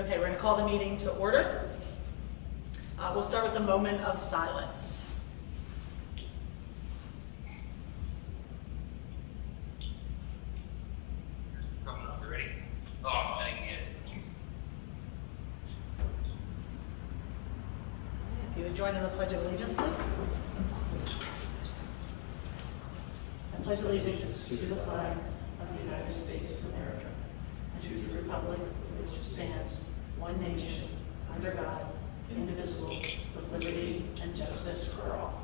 Okay, we're going to call the meeting to order. We'll start with a moment of silence. Coming up, you ready? Oh, I didn't get it. If you would join in the Pledge of Allegiance, please. I pledge allegiance to the flag of the United States of America and to the republic for which it stands, one nation, under God, indivisible, with liberty and justice for all.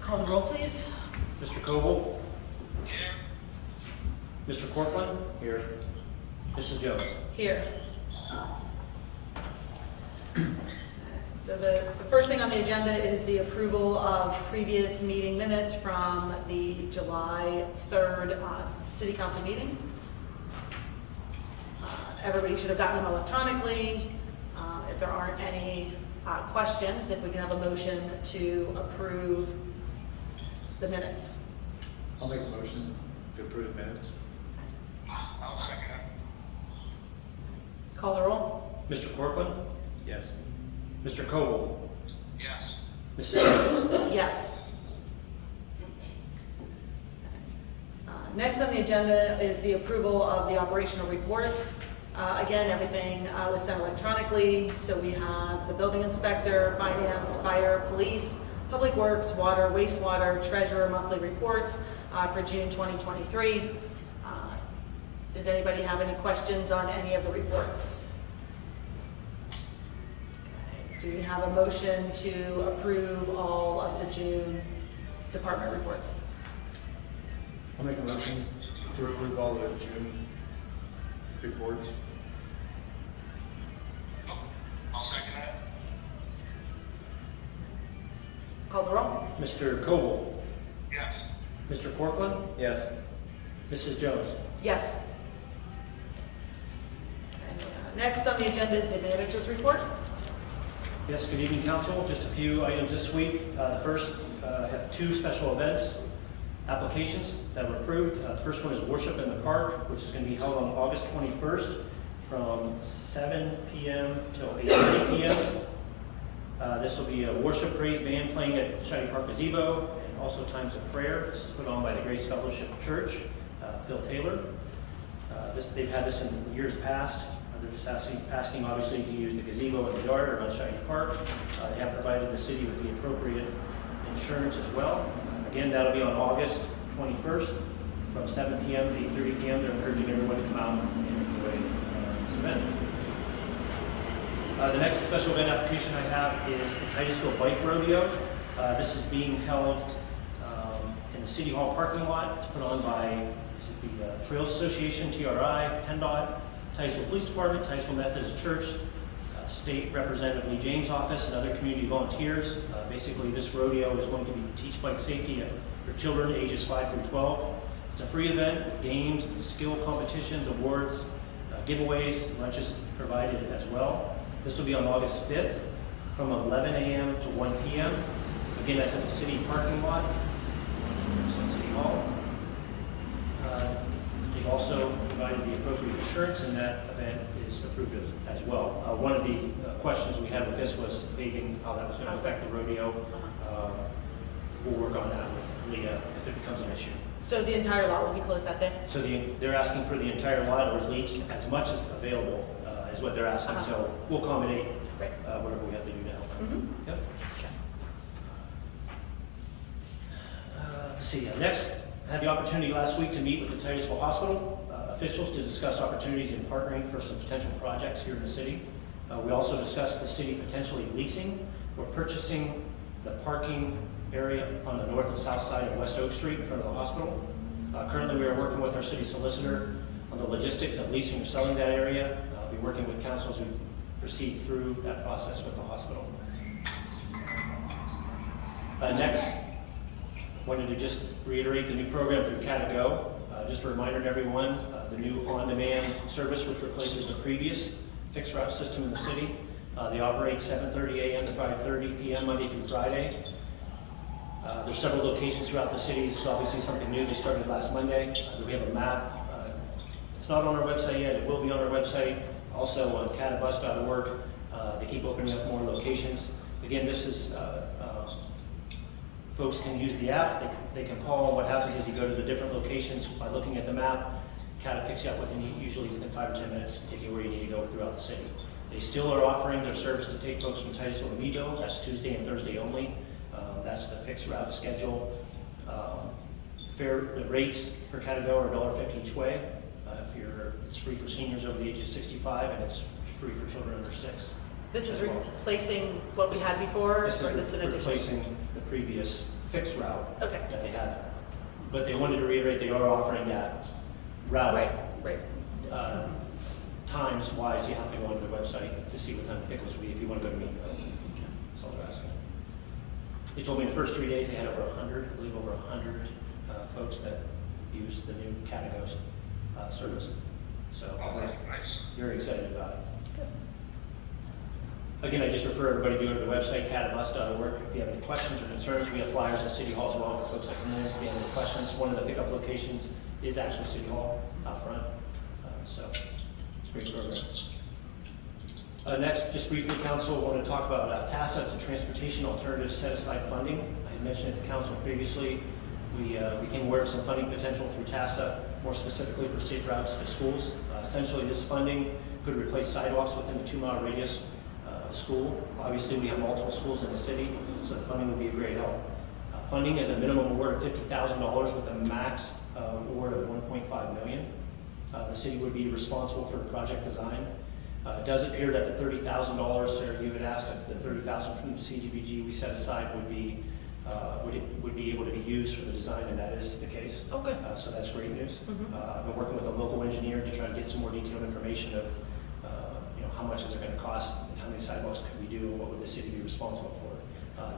Call the roll, please. Mr. Koval? Here. Mr. Cortland? Here. Mrs. Jones? Here. So the first thing on the agenda is the approval of previous meeting minutes from the July 3rd City Council meeting. Everybody should have gotten them electronically. If there aren't any questions, if we can have a motion to approve the minutes. I'll make a motion to approve the minutes. I'll second it. Call the roll. Mr. Cortland? Yes. Mr. Koval? Yes. Mrs. Jones? Yes. Next on the agenda is the approval of the operational reports. Again, everything was sent electronically, so we have the building inspector, finance, fire, police, public works, water, wastewater, treasurer monthly reports for June 2023. Does anybody have any questions on any of the reports? Okay. Do we have a motion to approve all of the June department reports? I'll make a motion to approve all the June reports. I'll second it. Call the roll. Mr. Koval? Yes. Mr. Cortland? Yes. Mrs. Jones? Yes. And, next on the agenda is the manager's report. Yes, good evening, council. Just a few items this week. The first, have two special events applications that were approved. The first one is Worship in the Park, which is going to be held on August 21st from 7 p.m. till 8:30 p.m. This will be a worship praise band playing at Shiny Park Gazebo, and also times of prayer. This is put on by the Grace Fellowship Church, Phil Taylor. They've had this in years past. They're just asking obviously to use the gazebo in the yard or on Shiny Park. They have provided the city with the appropriate insurance as well. Again, that'll be on August 21st from 7 p.m. to 8:30 p.m. They're encouraging everyone to come out and enjoy this event. The next special event application I have is the Titusville Bike Rodeo. This is being held in the City Hall parking lot. It's put on by the Trails Association, TRI, PennDOT, Titusville Police Department, Titusville Methodist Church, State Representative Lee James' office, and other community volunteers. Basically, this rodeo is going to teach bike safety for children ages 5 through 12. It's a free event with games, skill competitions, awards, giveaways, lunches provided as well. This will be on August 5th from 11 a.m. to 1 p.m. Again, that's in the city parking lot, City Hall. They've also provided the appropriate insurance, and that event is approved as well. One of the questions we had with this was paving, how that was going to affect the rodeo. We'll work on that with Leah if it becomes an issue. So the entire lot will be closed that day? So they're asking for the entire lot, or at least as much as available is what they're asking. So we'll accommodate whatever we have to do to help them. Mm-hmm. Yep. Let's see, next, I had the opportunity last week to meet with the Titusville Hospital officials to discuss opportunities in partnering for some potential projects here in the city. We also discussed the city potentially leasing or purchasing the parking area on the north and south side of West Oak Street in front of the hospital. Currently, we are working with our city solicitor on the logistics of leasing or selling that area. I'll be working with council as we proceed through that process with the hospital. Next, wanted to just reiterate the new program through Catago. Just a reminder to everyone, the new on-demand service which replaces the previous fixed route system in the city. They operate 7:30 a.m. to 5:30 p.m. Monday through Friday. There's several locations throughout the city. It's obviously something new. They started last Monday. We have a map. It's not on our website yet. It will be on our website. Also on catabus.org. They keep opening up more locations. Again, this is, folks can use the app. They can call, and what happens is you go to the different locations by looking at the map. CATA picks you up usually within 5 or 10 minutes to take you where you need to go throughout the city. They still are offering their service to take folks from Titusville to Meadville. That's Tuesday and Thursday only. That's the fixed route schedule. The rates for CATA Go are $1.50 each way. It's free for seniors over the age of 65, and it's free for children under 6. This is as well. replacing what we had before, This or this in addition? replacing the previous fixed route Okay. that they had. But they wanted to reiterate, they are offering that route. Right. Times wise, you have to go onto the website to see what time the pick was if you want to go to Meadville. That's all they're asking. They told me the first 3 days they had over 100, I believe over 100 folks that used the new CATA Go service. So Nice. very excited about it. Again, I just refer everybody to go to the website, catabus.org. If you have any questions or concerns, we have flyers at City Hall as well for folks that come in. If you have any questions, one of the pickup locations is actually City Hall out front. So it's a great program. Next, just briefly, Council, I want to talk about TASA. It's a transportation alternative set-aside funding. I had mentioned it to Council previously. We became aware of some funding potential through TASA, more specifically for safe routes to schools. Essentially, this funding could replace sidewalks within a 2-mile radius of a school. Obviously, we have multiple schools in the city, so the funding would be a great help. Funding is a minimum award of $50,000 with a max award of $1.5 million. The city would be responsible for the project design. It does appear that the $30,000, Sarah, you had asked if the $30,000 from the CDBG we set aside would be able to be used for the design, and that is the case. Oh, good. So that's great news. Mhm. I've been working with a local engineer to try to get some more detailed information of, how much is it going to cost, how many sidewalks could we do, and what would the city be responsible for.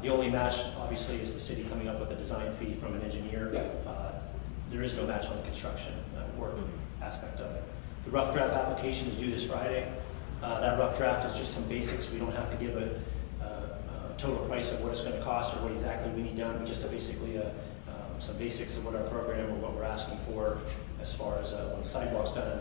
The only match, obviously, is the city coming up with a design fee from an engineer. There is no match on the construction work aspect of it. The rough draft application is due this Friday. That rough draft is just some basics. We don't have to give a total price of what it's going to cost or what exactly we need done. We just have basically some basics of what our program or what we're asking for as far as when the sidewalk's done,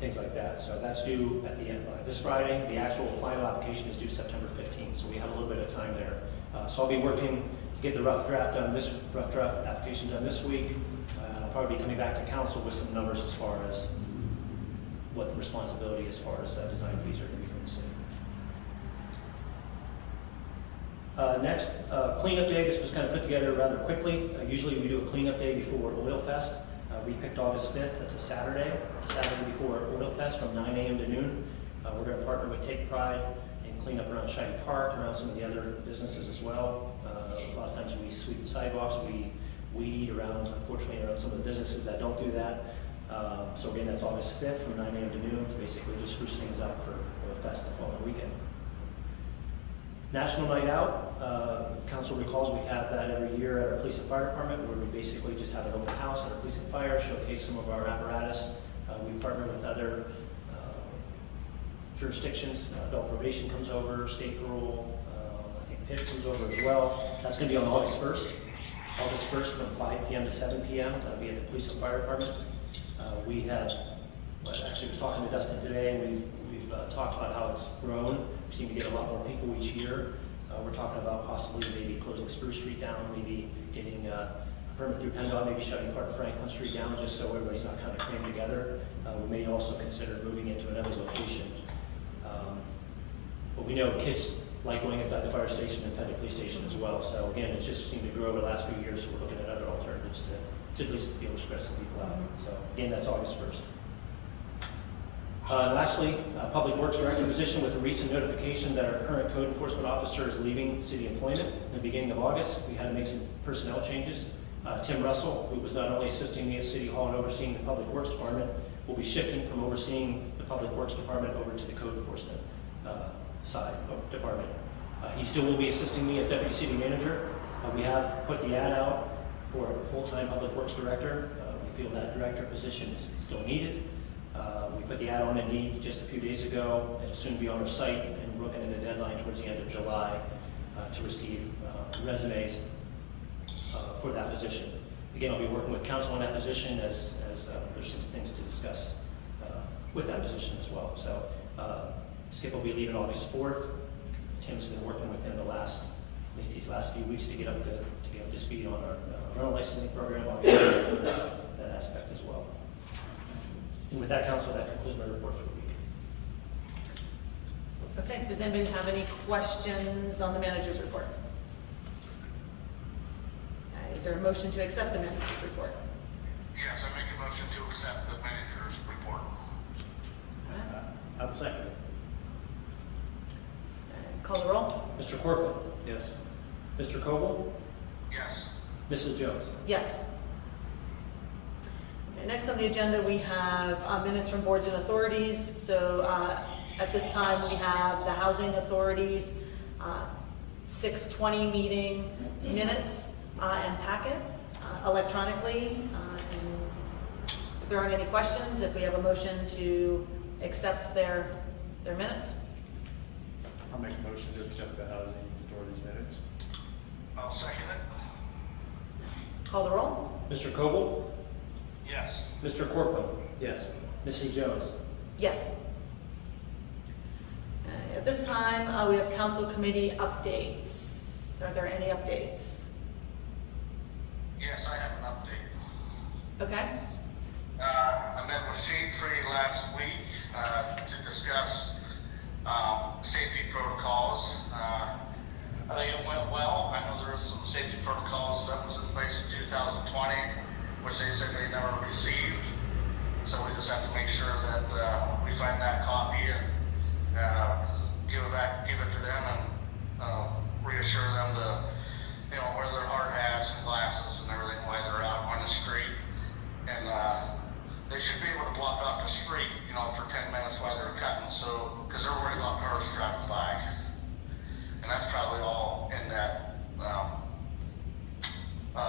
things like that. So that's due at the end this Friday. The actual final application is due September 15th, so we have a little bit of time there. So I'll be working to get the rough draft application done this week. I'll probably be coming back to council with some numbers as far as what the responsibility as far as design fees are going to be from the city. Next, cleanup day. This was kind of put together rather quickly. Usually we do a cleanup day before Oil Fest. We picked August 5th. That's a Saturday before Oil Fest from 9 a.m. to noon. We're going to partner with Take Pride and clean up around Shiny Park, around some of the other businesses as well. A lot of times we sweep the sidewalks. We weed around, unfortunately, around some of the businesses that don't do that. So again, that's August 5th from 9 a.m. to noon to basically just spruce things up for Oil Fest the following weekend. National Night Out. Council recalls we have that every year at our police and fire department, where we basically just have an open house at our police and fire, showcase some of our apparatus. We partner with other jurisdictions. Adult probation comes over, state parole, I think PIT comes over as well. That's going to be on August 1st. August 1st from 5 p.m. to 7 p.m. That'll be at the police and fire department. We have, actually was talking to Dustin today, and we've talked about how it's grown. We seem to get a lot more people each year. We're talking about possibly maybe closing Spruce Street down, maybe getting a permit through PennDOT, maybe shutting part of Franklin Street down, just so everybody's not kind of crammed together. We may also consider moving into another location. But we know kids like going inside the fire station, inside the police station as well. So again, it's just seemed to grow over the last few years, so we're looking at other alternatives to at least be able to spread some people out. So again, that's August 1st. Lastly, Public Works Director position with a recent notification that our current code enforcement officer is leaving city employment in the beginning of August. We had to make some personnel changes. Tim Russell, who was not only assisting me at City Hall and overseeing the Public Works Department, will be shifting from overseeing the Public Works Department over to the code enforcement side of the department. He still will be assisting me as Deputy City Manager. We have put the ad out for a full-time Public Works Director. We feel that director position is still needed. We put the ad on Indeed just a few days ago. It'll soon be on our site, and we're looking at a deadline towards the end of July to receive resumes for that position. Again, I'll be working with council on that position as there's some things to discuss with that position as well. So Skip will be leaving August 4th. Tim's been working with him at least these last few weeks to get up to speed on our rental licensing program, obviously, that aspect as well. And with that, council, that concludes my report for the week. Okay, does anybody have any questions on the manager's report? Is there a motion to accept the manager's report? Yes, I make a motion to accept the manager's report. All right. I will second it. Call the roll. Mr. Corcoran. Yes. Mr. Coble. Yes. Mrs. Jones. Yes. Okay, next on the agenda, we have minutes from boards and authorities. So at this time, we have the housing authorities 6:20 meeting minutes and packet electronically. And if there aren't any questions, if we have a motion to accept their minutes. I'll make a motion to accept the housing authority's minutes. I'll second it. Call the roll. Mr. Coble. Yes. Mr. Corcoran. Yes. Mrs. Jones. Yes. At this time, we have council committee updates. Are there any updates? Yes, I have an update. Okay. I met with Shade Tree last week to discuss safety protocols. I think it went well. I know there were some safety protocols that was in place in 2020, which they said they never received. So we just have to make sure that we find that copy and give it to them and reassure them to, wear their hard hats and glasses and everything while they're out on the street. And they should be able to block off the street, for 10 minutes while they're cutting, because they're worried about cars driving by. And that's probably all in that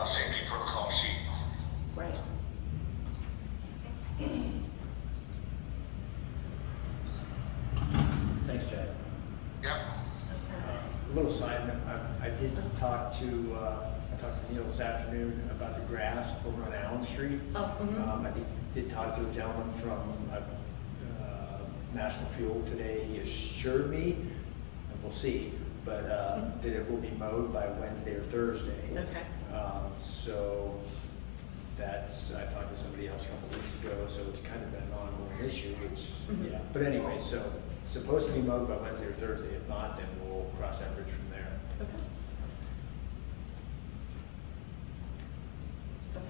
safety protocol sheet. Right. Thanks, Jack. Yep. A little side note, I did talk to Neil this afternoon about the grass over on Allen Street. Oh, mhm. I did talk to a gentleman from National Fuel today. He assured me, and we'll see, but that it will be mowed by Wednesday or Thursday. Okay. So I talked to somebody else a couple weeks ago, so it's kind of been an ongoing issue, which, Mhm. yeah. But anyway, so it's supposed to be mowed by Wednesday or Thursday. If not, then we'll cross that bridge from there. Okay.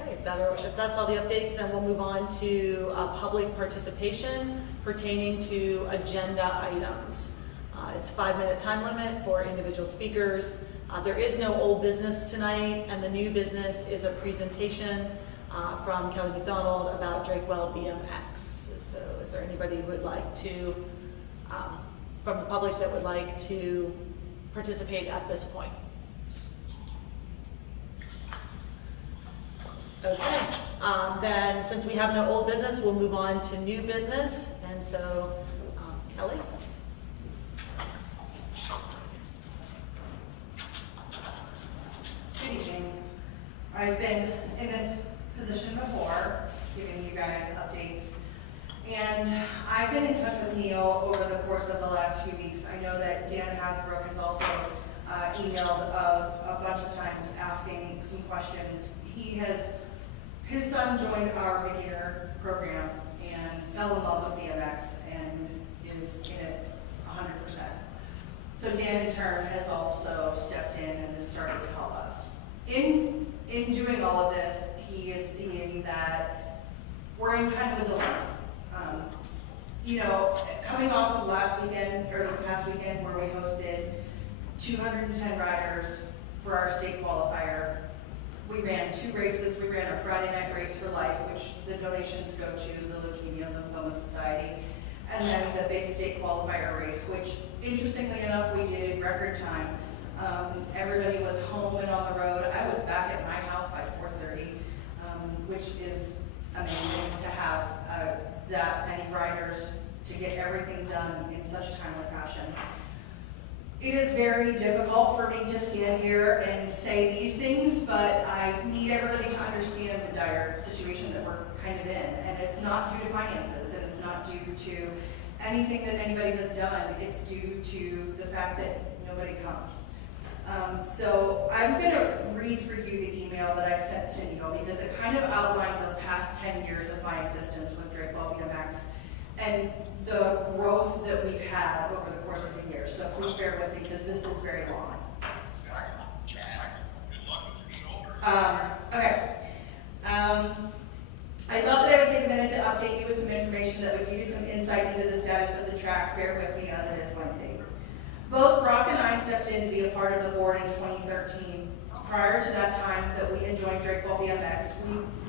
Okay, if that's all the updates, then we'll move on to public participation pertaining to agenda items. It's a 5-minute time limit for individual speakers. There is no old business tonight, and the new business is a presentation from Kelly McDonald about Drakewell BMX. So is there anybody who would like to, from the public that would like to participate at this point? Okay, then since we have no old business, we'll move on to new business. And so, Kelly? Good evening. I've been in this position before, giving you guys updates. And I've been in touch with Neil over the course of the last few weeks. I know that Dan Hasbrook has also emailed a bunch of times asking some questions. His son joined our beginner program and fell in love with BMX and is in it 100%. So Dan in turn has also stepped in and has started to help us. In doing all of this, he is seeing that we're in kind of a dilemma. Coming off of last weekend, or this past weekend, where we hosted 210 riders for our state qualifier, we ran 2 races. We ran a Friday night race for life, which the donations go to the Leukemia and Lymphoma Society, and then the big state qualifier race, which interestingly enough, we did in record time. Everybody was home and on the road. I was back at my house by 4:30, which is amazing to have that many riders to get everything done in such a timely fashion. It is very difficult for me to stand here and say these things, but I need everybody to understand the dire situation that we're kind of in. And it's not due to finances, and it's not due to anything that anybody has done. It's due to the fact that nobody comes. So I'm going to read for you the email that I sent to Neil, because it kind of outlined the past 10 years of my existence with Drakewell BMX and the growth that we've had over the course of the years. So please bear with me, because this is very long. Okay. I thought that I would take a minute to update you with some information that would give you some insight into the status of the track. Bear with me, as it is lengthy. Both Brock and I stepped in to be a part of the board in 2013. Prior to that time that we had joined Drakewell BMX,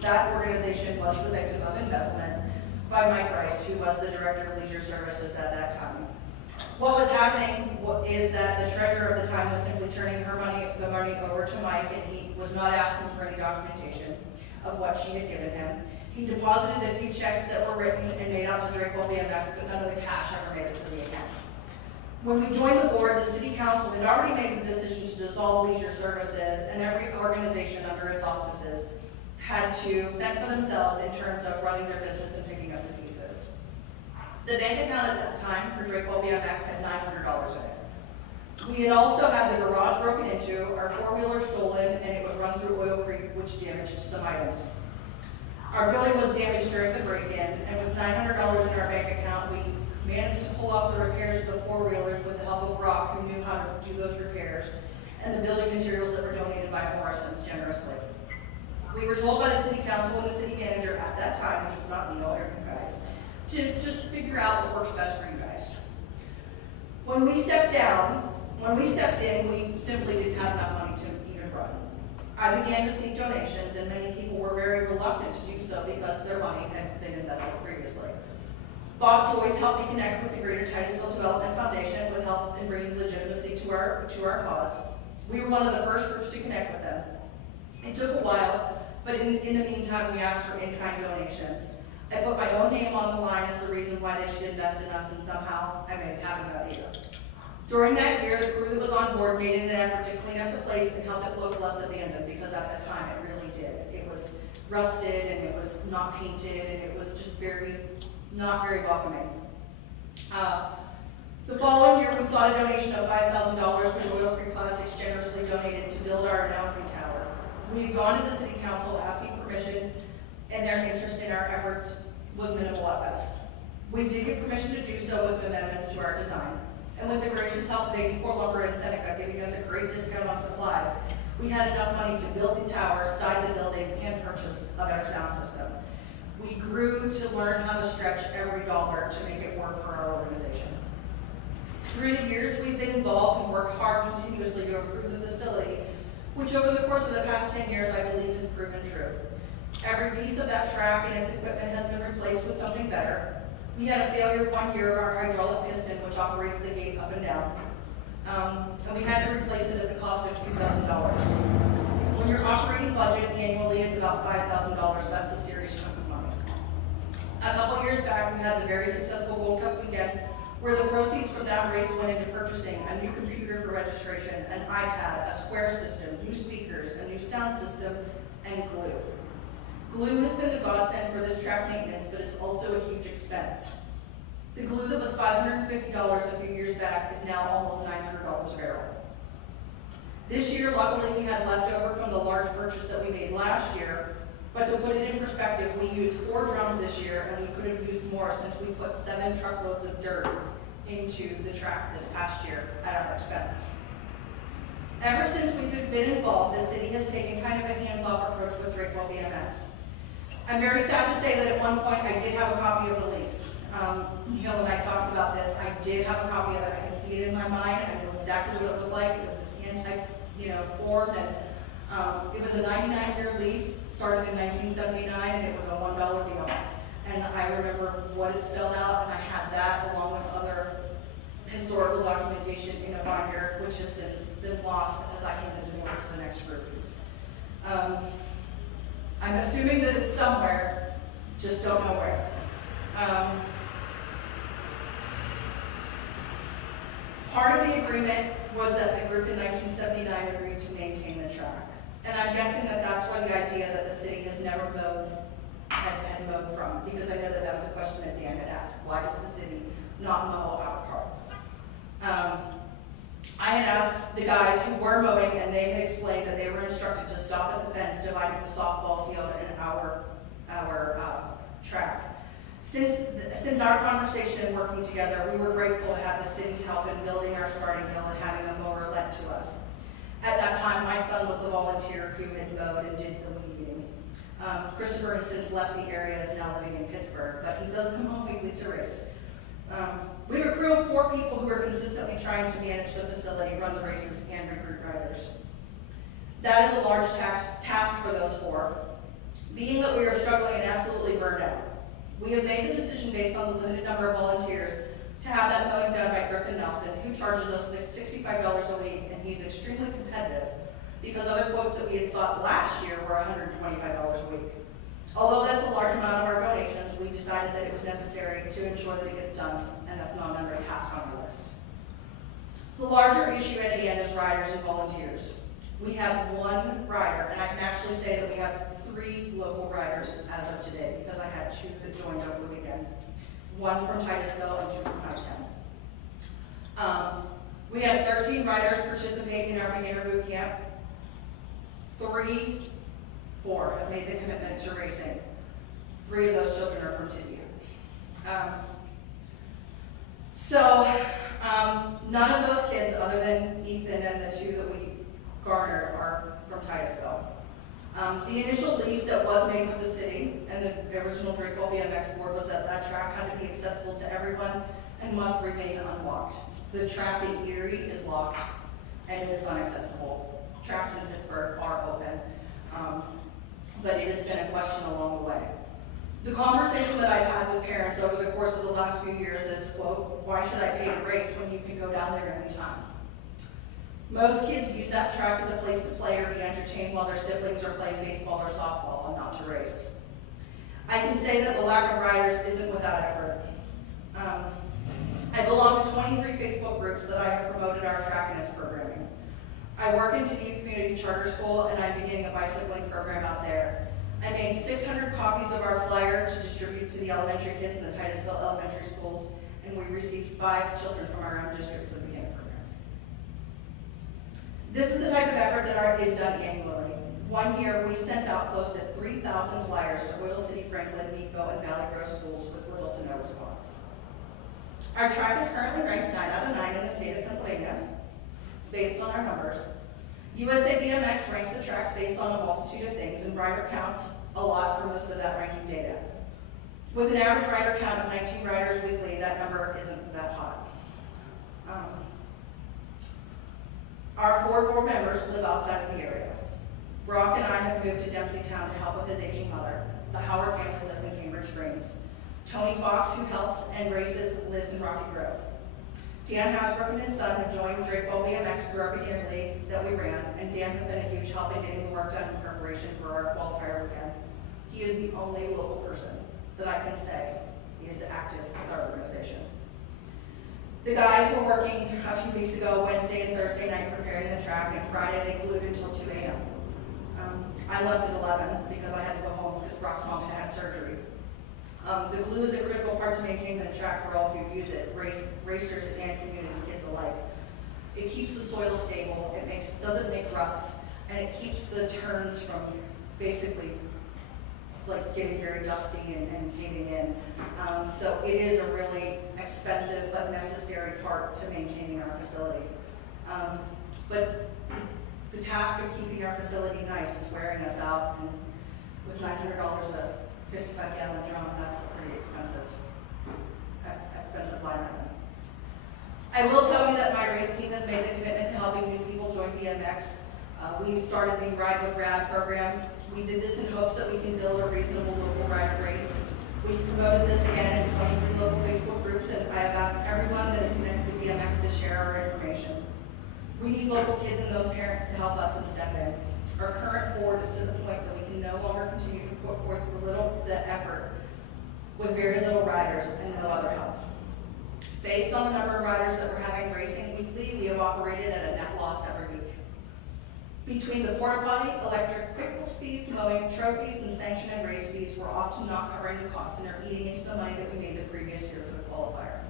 that organization was the victim of investment by Mike Rice, who was the director of leisure services at that time. What was happening is that the treasurer of the time was simply turning the money over to Mike, and he was not asking for any documentation of what she had given him. He deposited the few checks that were written and made out to Drakewell BMX, but none of the cash ever made it to the account. When we joined the board, the city council had already made the decision to dissolve leisure services, and every organization under its auspices had to fend for themselves in terms of running their business and picking up the pieces. The bank account at that time for Drakewell BMX had $900 in it. We had also had the garage broken into, our four-wheeler stolen, and it was run through Oil Creek, which damaged some items. Our building was damaged during the break-in, and with $900 in our bank account, we managed to pull off the repairs to the four-wheelers with the help of Brock, who knew how to do those repairs, and the building materials that were donated by Morrison's generously. We were told by the city council and the city manager at that time, which was not Neil or you guys, to just figure out what works best for you guys. When we stepped in, we simply didn't have enough money to even run. I began to seek donations, and many people were very reluctant to do so because their money had been invested previously. Bob Joyce helped me connect with the Greater Titusville Development Foundation with help in bringing legitimacy to our cause. We were one of the first groups to connect with them. It took a while, but in the meantime, we asked for in-kind donations. I put my own name on the line as the reason why they should invest in us, and somehow I made it happen that year. During that year, the crew that was on board made an effort to clean up the place and help it look less abandoned, because at the time it really did. It was rusted, and it was not painted, and it was just not very welcoming. The following year, we saw a donation of $5,000, which Oil Creek Plastics generously donated to build our announcing tower. We had gone to the city council asking permission, and their interest in our efforts was minimal at best. We did get permission to do so with amendments to our design. And with the gracious help of 84 Lumber and Seneca giving us a great discount on supplies, we had enough money to build the tower, side the building, and purchase a better sound system. We grew to learn how to stretch every dollar to make it work for our organization. Through the years we've been involved and worked hard continuously to improve the facility, which over the course of the past 10 years I believe has proven true. Every piece of that track and its equipment has been replaced with something better. We had a failure one year of our hydraulic piston, which operates the gate up and down. And we had to replace it at the cost of $2,000. When your operating budget annually is about $5,000, that's a serious chunk of money. A couple years back, we had the very successful Gold Cup weekend, where the proceeds from that race went into purchasing a new computer for registration, an iPad, a square system, new speakers, a new sound system, and glue. Glue has been the godsend for this track maintenance, but it's also a huge expense. The glue that was $550 a few years back is now almost $900 a barrel. This year, luckily, we had leftover from the large purchase that we made last year, but to put it in perspective, we used 4 drums this year, and we could have used more since we put 7 truckloads of dirt into the track this past year at our expense. Ever since we've been involved, the city has taken kind of a hands-off approach with Drakewell BMX. I'm very sad to say that at one point I did have a copy of the lease. Neil and I talked about this. I did have a copy of it. I can see it in my mind. I know exactly what it looked like. It was this hand-typed, form, and it was a 99-year lease, started in 1979, and it was a $1 deal. And I remember what it spelled out, and I had that along with other historical documentation in a binder, which has since been lost as I handed it over to the next group. I'm assuming that it's somewhere, just don't know where. Part of the agreement was that the group in 1979 agreed to maintain the track. And I'm guessing that that's where the idea that the city has never mowed, had mowed from, because I know that that was a question that Dan had asked. Why does the city not mow our park? I had asked the guys who were mowing, and they had explained that they were instructed to stop at the fence dividing the softball field and our track. Since our conversation and working together, we were grateful to have the city's help in building our starting hill and having a mower lent to us. At that time, my son was the volunteer who had mowed and did the weeding. Christopher has since left the area, is now living in Pittsburgh, but he does come home weekly to race. We have a crew of 4 people who are consistently trying to manage the facility, run the races, and recruit riders. That is a large task for those 4. Being that we are struggling and absolutely burned out, we have made the decision based on the limited number of volunteers to have that mowing done by Griffin Nelson, who charges us $65 a week, and he's extremely competitive because other quotes that we had sought last year were $125 a week. Although that's a large amount of our donations, we decided that it was necessary to ensure that it gets done, and that's not another task on our list. The larger issue at hand is riders and volunteers. We have 1 rider, and I can actually say that we have 3 local riders as of today, because I had 2 that joined over the weekend. 1 from Titusville and 2 from I-10. We had 13 riders participate in our beginner boot camp. 4 have made the commitment to racing. 3 of those children are from Titusville. None of those kids, other than Ethan and the 2 that we garnered, are from Titusville. The initial lease that was made with the city and the original Drake Ball BMX board was that that track had to be accessible to everyone and must remain unlocked. The track in Erie is locked and it is inaccessible. Tracks in Pittsburgh are open, but it has been a question along the way. The conversation that I've had with parents over the course of the last few years is, quote, why should I pay to race when you can go down there anytime? Most kids use that track as a place to play or be entertained while their siblings are playing baseball or softball and not to race. I can say that the lack of riders isn't without effort. I belong to 23 Facebook groups that I have promoted our track and its programming. I work in Titusville Community Charter School, and I'm beginning a bicycling program out there. I made 600 copies of our flyer to distribute to the elementary kids in the Titusville elementary schools, and we received 5 children from our own district for the beginning program. This is the type of effort that is done annually. One year, we sent out close to 3,000 flyers to Oil City, Franklin, Meadville, and Valley Grove schools with little to no response. Our track is currently ranked 9 out of 9 in the state of Pennsylvania, based on our numbers. USA BMX ranks the tracks based on a multitude of things, and rider counts a lot for most of that ranking data. With an average rider count of 19 riders weekly, that number isn't that hot. Our 4 board members live outside of the area. Brock and I have moved to Dempseytown to help with his aging mother. The Howard family lives in Cambridge Springs. Tony Fox, who helps and races, lives in Rocky Grove. Dan Hasbrook and his son have joined Drake Ball BMX through our beginner league that we ran, and Dan has been a huge help in getting the work done in preparation for our qualifier weekend. He is the only local person that I can say is active with our organization. The guys were working a few weeks ago, Wednesday and Thursday night, preparing the track, and Friday they glued until 2 a.m. I left at 11 because I had to go home because Brock's mom had surgery. The glue is a critical part to maintain the track for all who use it, racers and community kids alike. It keeps the soil stable, doesn't make ruts, and it keeps the turns from basically like getting very dusty and caving in. So it is a really expensive but necessary part to maintaining our facility. But the task of keeping our facility nice is wearing us out, and with $900 a 55-gallon drum, that's a pretty expensive line item. I will tell you that my race team has made the commitment to helping new people join BMX. We started the Ride with Rad program. We did this in hopes that we can build a reasonable local rider race. We've promoted this again in 23 local Facebook groups, and I have asked everyone that is connected to BMX to share our information. We need local kids and those parents to help us and step in. Our current board is to the point that we can no longer continue to put forth the effort with very little riders and no other help. Based on the number of riders that we're having racing weekly, we have operated at a net loss every week. Between the porta potty, electric quick fees, mowing, trophies, and sanction and race fees, we're often not covering the costs and are eating into the money that we made the previous year for the qualifier.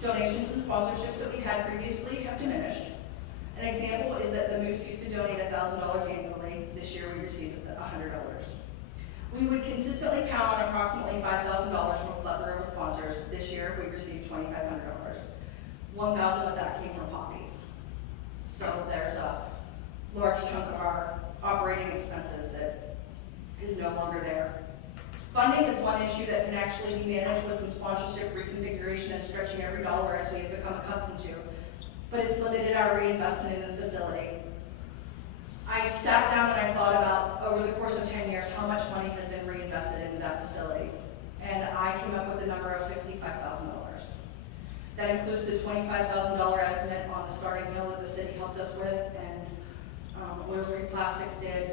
Donations and sponsorships that we had previously have diminished. An example is that the Moose used to donate $1,000 annually. This year we received $100. We would consistently count on approximately $5,000 from a plethora of sponsors. This year we received $2,500. $1,000 of that came from poppies. So there's a large chunk of our operating expenses that is no longer there. Funding is one issue that can actually be managed with some sponsorship reconfiguration and stretching every dollar as we have become accustomed to, but it's limited our reinvestment in the facility. I sat down and I thought about, over the course of 10 years, how much money has been reinvested into that facility, and I came up with the number of $65,000. That includes the $25,000 estimate on the starting mill that the city helped us with, and Oil Creek Plastics did.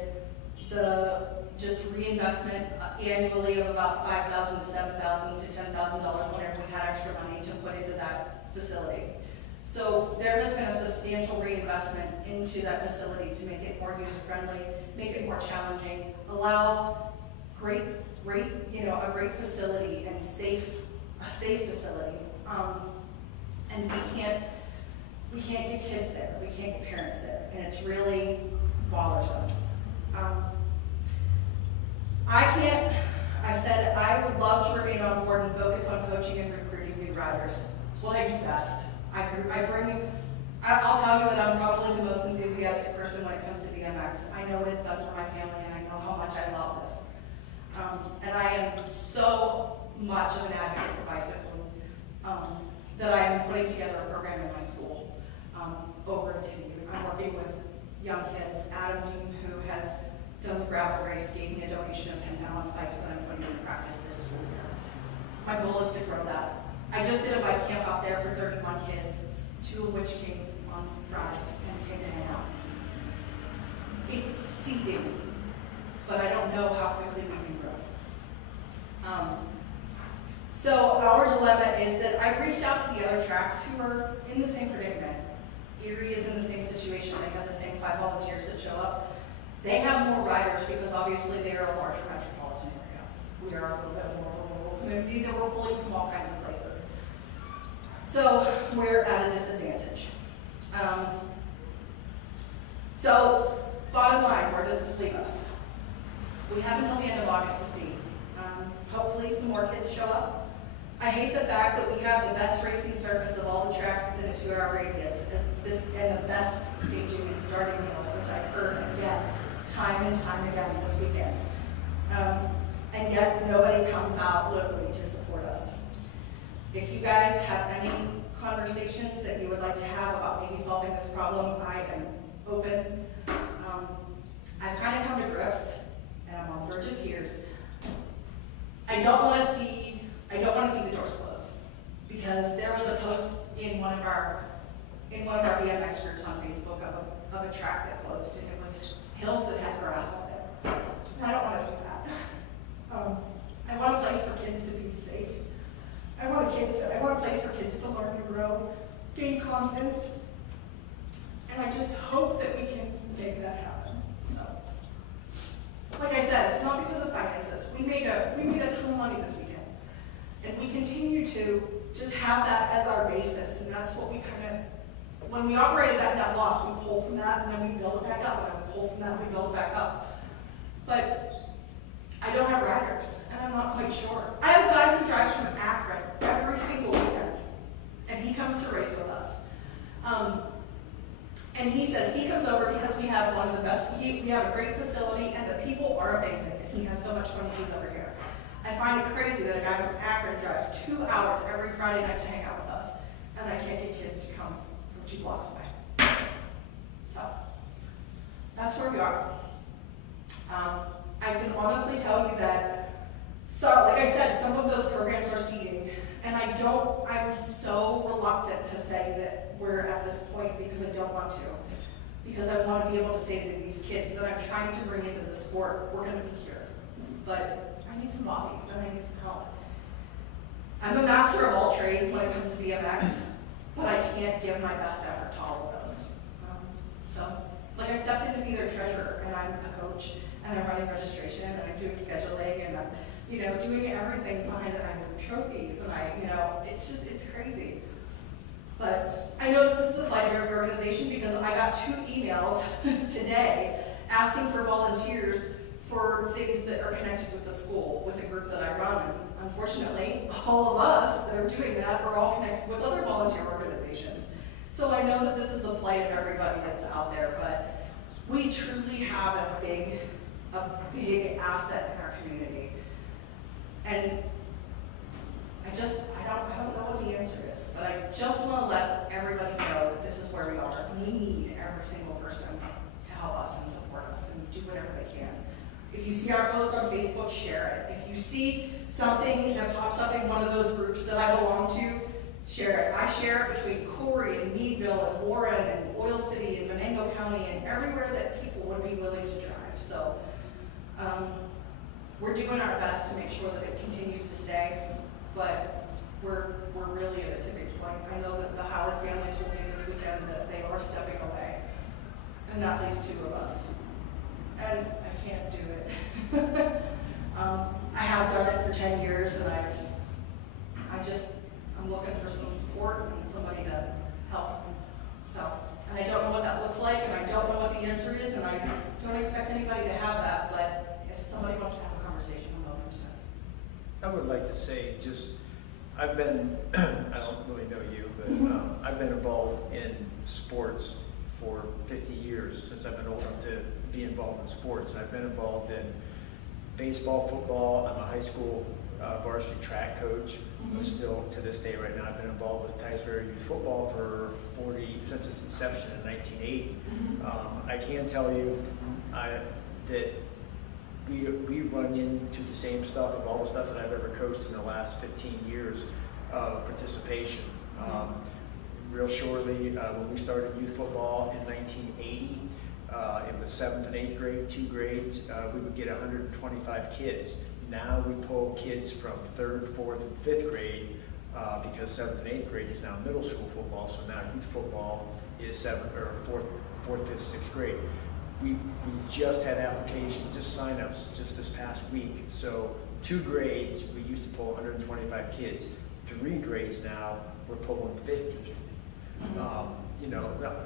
The just reinvestment annually of about $5,000 to $7,000 to $10,000 whenever we had extra money to put into that facility. So there has been a substantial reinvestment into that facility to make it more user-friendly, make it more challenging, allow a great facility and a safe facility. And we can't get kids there, we can't get parents there, and it's really bothersome. I said I would love to remain on board and focus on coaching and recruiting new riders. It's what I do best. I'll tell you that I'm probably the most enthusiastic person when it comes to BMX. I know what it's done for my family, and I know how much I love this. And I am so much of an advocate for bicycling that I am putting together a program in my school over in Titusville. I'm working with young kids. Adam, who has done the gravel race, gave me a donation of 10 balance bikes that I'm putting into practice this school year. My goal is to grow that. I just did a bike camp out there for 31 kids, 2 of which came on Friday and came to hang out. It's seeding, but I don't know how quickly we can grow. So our dilemma is that I've reached out to the other tracks who are in the same predicament. Erie is in the same situation. They have the same 5 volunteers that show up. They have more riders because obviously they are a larger metropolitan area. We are a little bit more of a rural community that we're pulling from all kinds of places. So we're at a disadvantage. So bottom line, where does this leave us? We have until the end of August to see. Hopefully some more kids show up. I hate the fact that we have the best racing surface of all the tracks within a 2-hour radius and the best staging and starting hill, which I've heard again, time and time again this weekend. And yet nobody comes out locally to support us. If you guys have any conversations that you would like to have about maybe solving this problem, I am open. I've kind of come to grips, and I'm on the verge of tears. I don't want to see the doors close, because there was a post in one of our BMX groups on Facebook of a track that closed, and it was hills that had grass on it. And I don't want to see that. I want a place for kids to be safe. I want a place for kids to learn to grow, gain confidence, and I just hope that we can make that happen. So, like I said, it's not because of finances. We made a ton of money this weekend, and we continue to just have that as our basis, and that's what we when we operated at net loss, we pull from that, and then we build it back up, and then we pull from that, and we build it back up. But I don't have riders, and I'm not quite sure. I have a guy who drives from Akron every single weekend, and he comes to race with us. And he says he comes over because we have one of the best, we have a great facility, and the people are amazing, and he has so much fun when he's over here. I find it crazy that a guy from Akron drives 2 hours every Friday night to hang out with us, and I can't get kids to come from 2 blocks away. So, that's where we are. I can honestly tell you that, like I said, some of those programs are seeding, and I'm so reluctant to say that we're at this point because I don't want to. Because I want to be able to say to these kids that I'm trying to bring into the sport, we're going to be here. But I need some bodies, and I need some help. I'm a master of all trades when it comes to BMX, but I can't give my best effort to all of those. So, like I stepped in to be their treasurer, and I'm a coach, and I'm running registration, and I'm doing scheduling, and I'm, doing everything behind it. I'm doing trophies, and it's crazy. But I know that this is the plight of every organization because I got 2 emails today asking for volunteers for things that are connected with the school, with the group that I run. And unfortunately, all of us that are doing that are all connected with other volunteer organizations. So I know that this is the plight of everybody that's out there, but we truly have a big asset in our community. And I don't know what the answer is, but I just want to let everybody know that this is where we are. We need every single person to help us and support us and do whatever they can. If you see our post on Facebook, share it. If you see something that pops up in one of those groups that I belong to, share it. I share it between Corey and Meadville and Warren and Oil City and Venango County and everywhere that people would be willing to drive. So we're doing our best to make sure that it continues to stay, but we're really at a tipping point. I know that the Howard family told me this weekend that they are stepping away, and that leaves 2 of us. And I can't do it. I have done it for 10 years, and I'm looking for some support and somebody to help. So, and I don't know what that looks like, and I don't know what the answer is, and I don't expect anybody to have that, but if somebody wants to have a conversation, I'm open to it. I would like to say, I've been, I don't really know you, but I've been involved in sports for 50 years, since I've been old enough to be involved in sports. And I've been involved in baseball, football. I'm a high school varsity track coach. Still to this day right now, I've been involved with Titusville youth football since its inception in 1980. I can tell you that we run into the same stuff of all the stuff that I've ever coached in the last 15 years of participation. Real shortly, when we started youth football in 1980, it was 7th and 8th grade, 2 grades. We would get 125 kids. Now we pull kids from 3rd, 4th, and 5th grade because 7th and 8th grade is now middle school football. So now youth football is 4th, 5th, 6th grade. We just had applications, just sign-ups, just this past week. So 2 grades, we used to pull 125 kids. 3 grades now, we're pulling 50.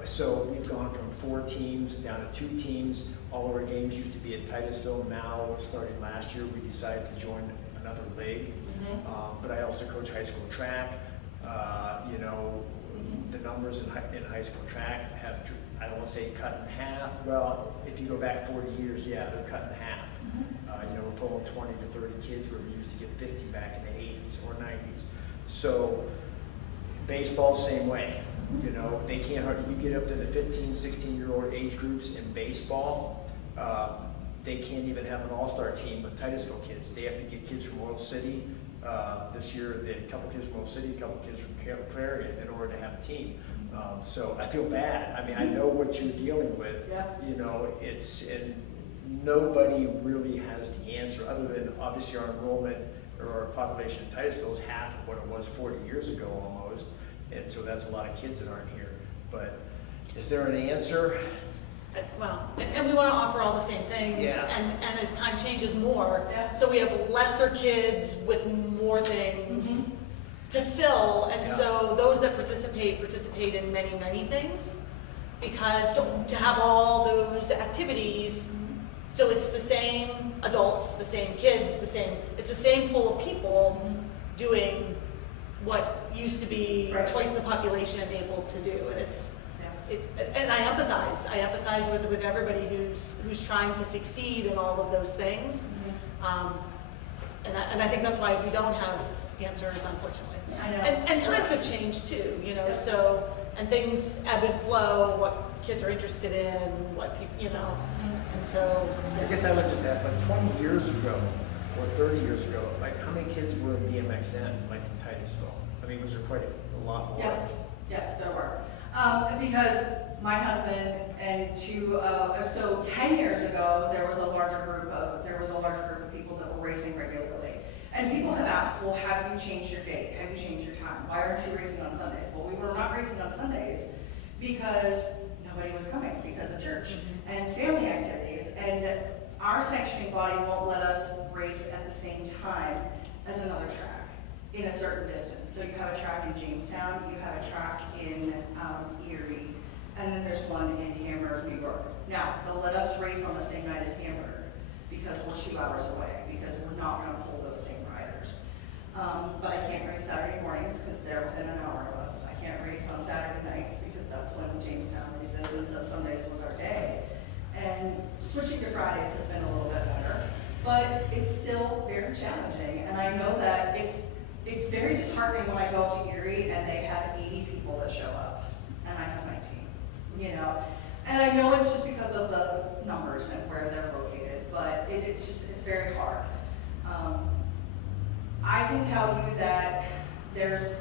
So we've gone from 4 teams down to 2 teams. All of our games used to be at Titusville. Now, starting last year, we decided to join another league. But I also coach high school track. The numbers in high school track have, I don't want to say cut in half. Well, if you go back 40 years, yeah, they're cut in half. We're pulling 20 to 30 kids where we used to get 50 back in the 80s or 90s. So baseball, same way. They can't hardly, you get up to the 15, 16-year-old age groups in baseball, they can't even have an all-star team with Titusville kids. They have to get kids from Oil City. This year, they had a couple kids from Oil City, a couple kids from Camp Prairie in order to have a team. So I feel bad. I mean, I know what you're dealing with. Yeah. And nobody really has the answer other than obviously our enrollment or our population in Titusville is half of what it was 40 years ago almost. And so that's a lot of kids that aren't here. But is there an answer? Well, and we want to offer all the same things, Yeah. and as time changes more, Yeah. so we have lesser kids with more things to fill, and Yeah. so those that participate in many, many things, because to have all those activities, so it's the same adults, the same kids, it's the same pool of people doing what used to be Right. twice the population able to do, and and I empathize with everybody who's trying to succeed in all of those things. And I think that's why we don't have answers, unfortunately. I know. And times have changed too, so, and things ebb and flow, what kids are interested in, what people, and so. I guess I would just ask, like 20 years ago or 30 years ago, like how many kids were in BMXN, like in Titusville? I mean, was there quite a lot more? Yes, there were. Because my husband and so 10 years ago, there was a larger group of people that were racing regularly. And people have asked, well, have you changed your date? Have you changed your time? Why aren't you racing on Sundays? Well, we were not racing on Sundays because nobody was coming because of church and family activities. And our sanctioning body won't let us race at the same time as another track in a certain distance. So you have a track in Jamestown, you have a track in Erie, and then there's one in Hamburg, New York. Now, they'll let us race on the same night as Hamburg because we're 2 hours away, because we're not going to pull those same riders. But I can't race Saturday mornings because they're within an hour of us. I can't race on Saturday nights because that's when Jamestown races, and so Sundays was our day. And switching to Fridays has been a little bit better, but it's still very challenging. And I know that it's very disheartening when I go to Erie and they have 80 people that show up, and I have 19, you know. And I know it's just because of the numbers and where they're located, but it's very hard. I can tell you that there's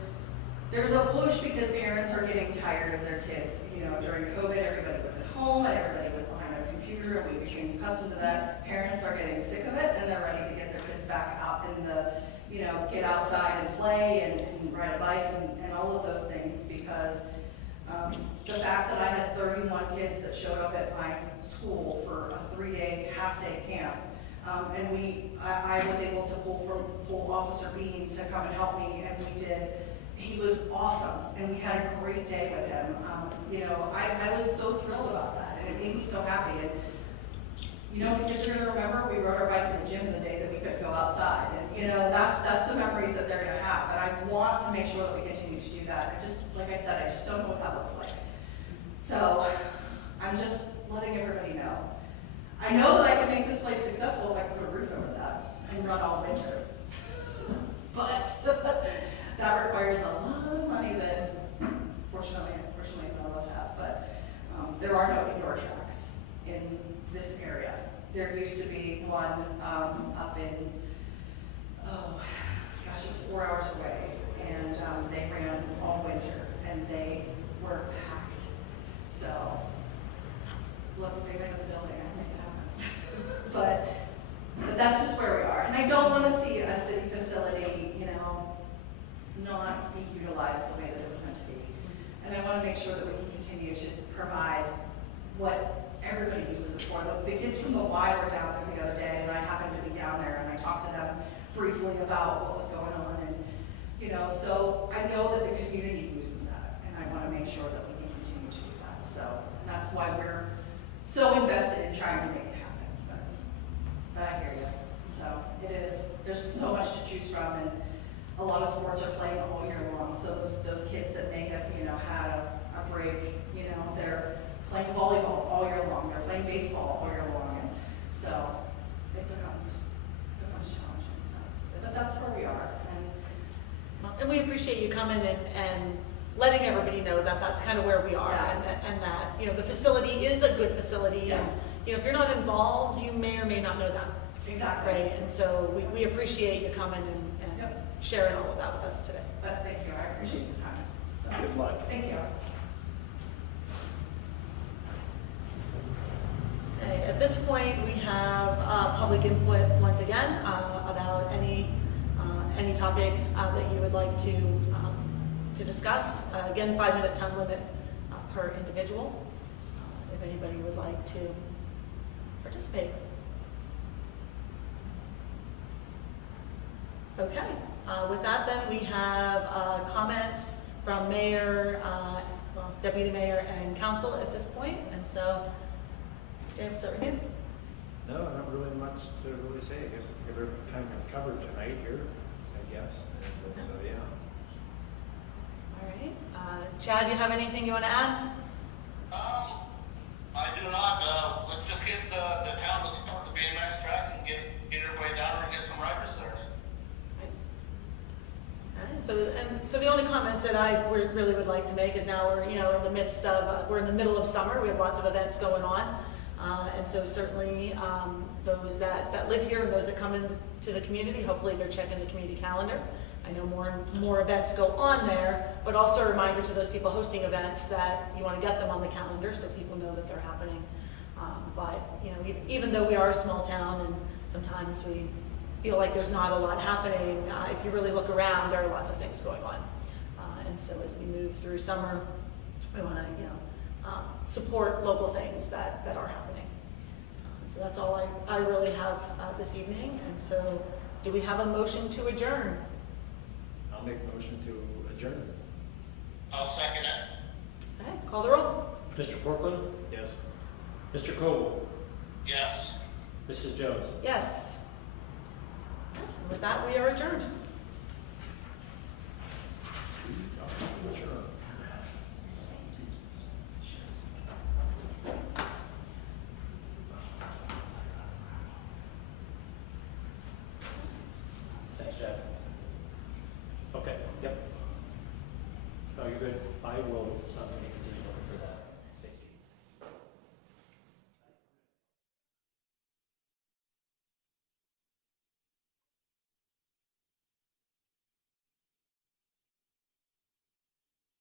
a push because parents are getting tired of their kids. You know, during COVID, everybody was at home and everybody was behind a computer, and we became accustomed to that. Parents are getting sick of it, and they're ready to get their kids back out in the, you know, get outside and play and ride a bike and all of those things, because the fact that I had 31 kids that showed up at my school for a 3-day, half-day camp, and I was able to pull Officer Bean to come and help me, and we did. He was awesome, and we had a great day with him. You know, I was so thrilled about that, and it made me so happy. And you know, the kids are going to remember we rode our bike in the gym the day that we couldn't go outside, and you know, that's the memories that they're going to have. And I want to make sure that we continue to do that. Like I said, I just don't know what that looks like. So I'm just letting everybody know. I know that I can make this place successful if I can put a roof over that and run all winter. But that requires a lot of money that fortunately none of us have. But there are no indoor tracks in this area. There used to be one up in, oh gosh, it was 4 hours away, and they ran all winter, and they were packed. So, look, if anybody has a building, I can make it happen. But that's just where we are. And I don't want to see a city facility, you know, not be utilized the way that it was meant to be. And I want to make sure that we can continue to provide what everybody uses it for. The kids from the Y were down there the other day, and I happened to be down there, and I talked to them briefly about what was going on. And, you know, so I know that the community uses that, and I want to make sure that we can continue to do that. So that's why we're so invested in trying to make it happen. But I hear you. So it is, there's so much to choose from, and a lot of sports are playing all year long. So those kids that may have, you know, had a break, you know, they're playing volleyball all year long. They're playing baseball all year long. And so it becomes challenging. So, but that's where we are. And we appreciate you coming and letting everybody know that that's kind of where we are, Yeah. and that, you know, the facility is a good facility. Yeah. And, you know, if you're not involved, you may or may not know that. Exactly. Right, and so we appreciate you coming and Yep. sharing all of that with us today. But thank you. I appreciate your time. So, Good luck. thank you. Okay, at this point, we have public input once again about any topic that you would like to discuss. Again, 5-minute time limit per individual. If anybody would like to participate. Okay, with that then, we have comments from mayor, deputy mayor, and council at this point. And so, James, start with you. No, not really much to really say. I guess every kind of covered tonight here, I guess. And so, yeah. All right. Chad, do you have anything you want to add? I do not. Let's just get the town to support the BMX track and get everybody down there and get some riders there. Okay. So the only comments that I really would like to make is now we're in the midst of we're in the middle of summer. We have lots of events going on, and so certainly those that live here and those that come into the community, hopefully they're checking the community calendar. I know more and more events go on there, but also a reminder to those people hosting events that you want to get them on the calendar so people know that they're happening. But even though we are a small town and sometimes we feel like there's not a lot happening, if you really look around, there are lots of things going on. And so as we move through summer, we want to, support local things that are happening. So that's all I really have this evening. And so do we have a motion to adjourn? I'll make a motion to adjourn. I'll second it. Okay, call the roll. Mr. Corcoran, Yes. Mr. Koval, Yes. Mrs. Jones. Yes. And with that, we are adjourned. Thanks, Jeff. Okay, yep. No, you're good. I will,